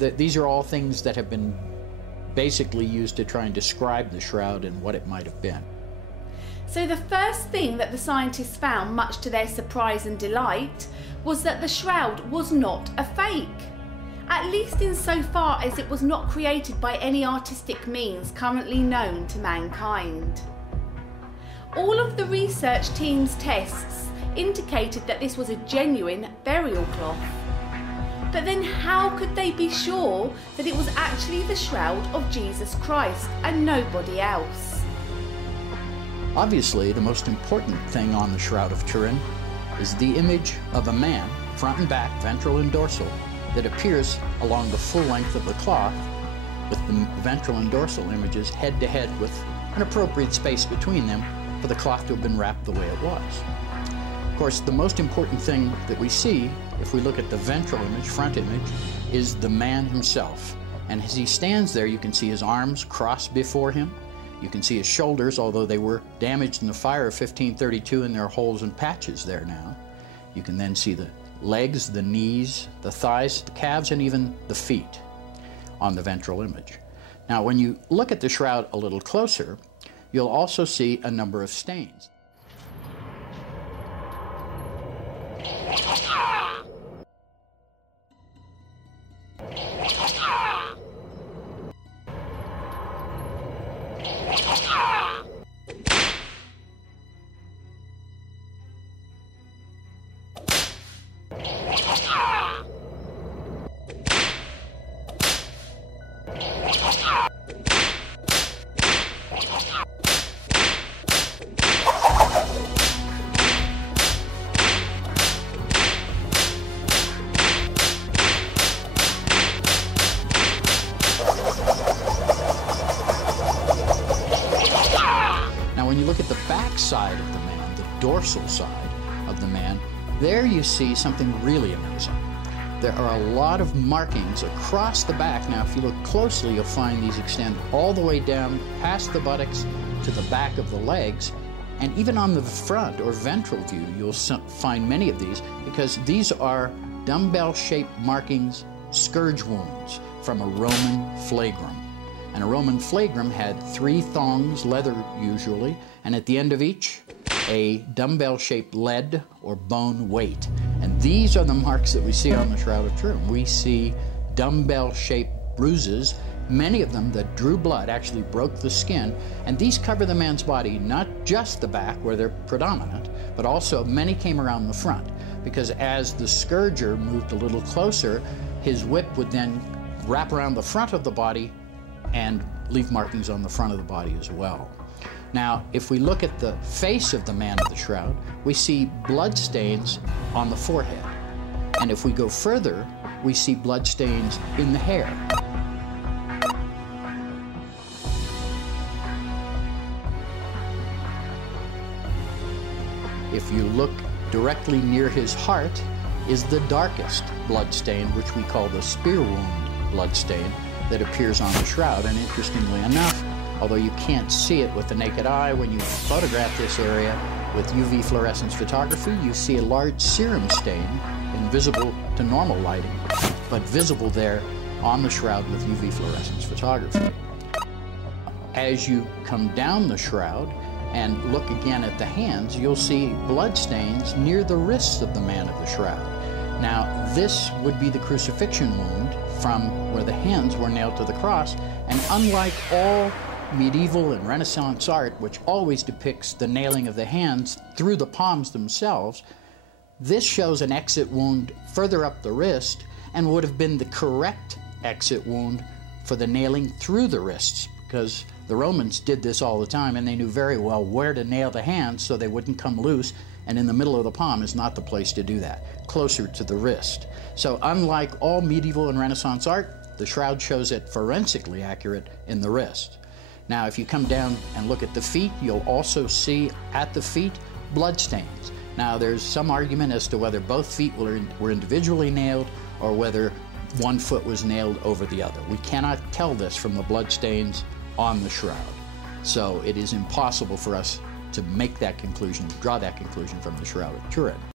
These are all things that have been basically used to try and describe the shroud and what it might have been. So the first thing that the scientists found, much to their surprise and delight, was that the shroud was not a fake. At least insofar as it was not created by any artistic means currently known to mankind. All of the research team's tests indicated that this was a genuine burial cloth. But then how could they be sure that it was actually the shroud of Jesus Christ and nobody else? Obviously, the most important thing on the Shroud of Turin is the image of a man, front and back, ventral and dorsal, that appears along the full length of the cloth, with the ventral and dorsal images head to head with an appropriate space between them for the cloth to have been wrapped the way it was. Of course, the most important thing that we see, if we look at the ventral image, front image, is the man himself. And as he stands there, you can see his arms crossed before him. You can see his shoulders, although they were damaged in the fire of 1532 and there are holes and patches there now. You can then see the legs, the knees, the thighs, the calves, and even the feet on the ventral image. Now, when you look at the shroud a little closer, you'll also see a number of stains. When you look at the back side of the man, the dorsal side of the man, there you see something really amazing. There are a lot of markings across the back. Now, if you look closely, you'll find these extend all the way down past the buttocks to the back of the legs. And even on the front or ventral view, you'll find many of these, because these are dumbbell-shaped markings, scourge wounds from a Roman flagrum. And a Roman flagrum had 3 thongs, leather usually, and at the end of each, a dumbbell-shaped lead or bone weight. And these are the marks that we see on the Shroud of Turin. We see dumbbell-shaped bruises, many of them that drew blood, actually broke the skin, and these cover the man's body, not just the back where they're predominant, but also many came around the front, because as the scourger moved a little closer, his whip would then wrap around the front of the body and leave markings on the front of the body as well. Now, if we look at the face of the man of the shroud, we see blood stains on the forehead. And if we go further, we see blood stains in the hair. If you look directly near his heart is the darkest blood stain, which we call the spear wound blood stain, that appears on the shroud. And interestingly enough, although you can't see it with the naked eye, when you photograph this area with UV fluorescence photography, you see a large serum stain, invisible to normal lighting, but visible there on the shroud with UV fluorescence photography. As you come down the shroud and look again at the hands, you'll see blood stains near the wrists of the man of the shroud. Now, this would be the crucifixion wound from where the hands were nailed to the cross, and unlike all medieval and Renaissance art, which always depicts the nailing of the hands through the palms themselves, this shows an exit wound further up the wrist and would have been the correct exit wound for the nailing through the wrists, because the Romans did this all the time and they knew very well where to nail the hands so they wouldn't come loose, and in the middle of the palm is not the place to do that, closer to the wrist. So unlike all medieval and Renaissance art, the shroud shows it forensically accurate in the wrist. Now, if you come down and look at the feet, you'll also see at the feet blood stains. Now, there's some argument as to whether both feet were individually nailed or whether one foot was nailed over the other. We cannot tell this from the blood stains on the shroud. So it is impossible for us to make that conclusion, draw that conclusion from the Shroud of Turin.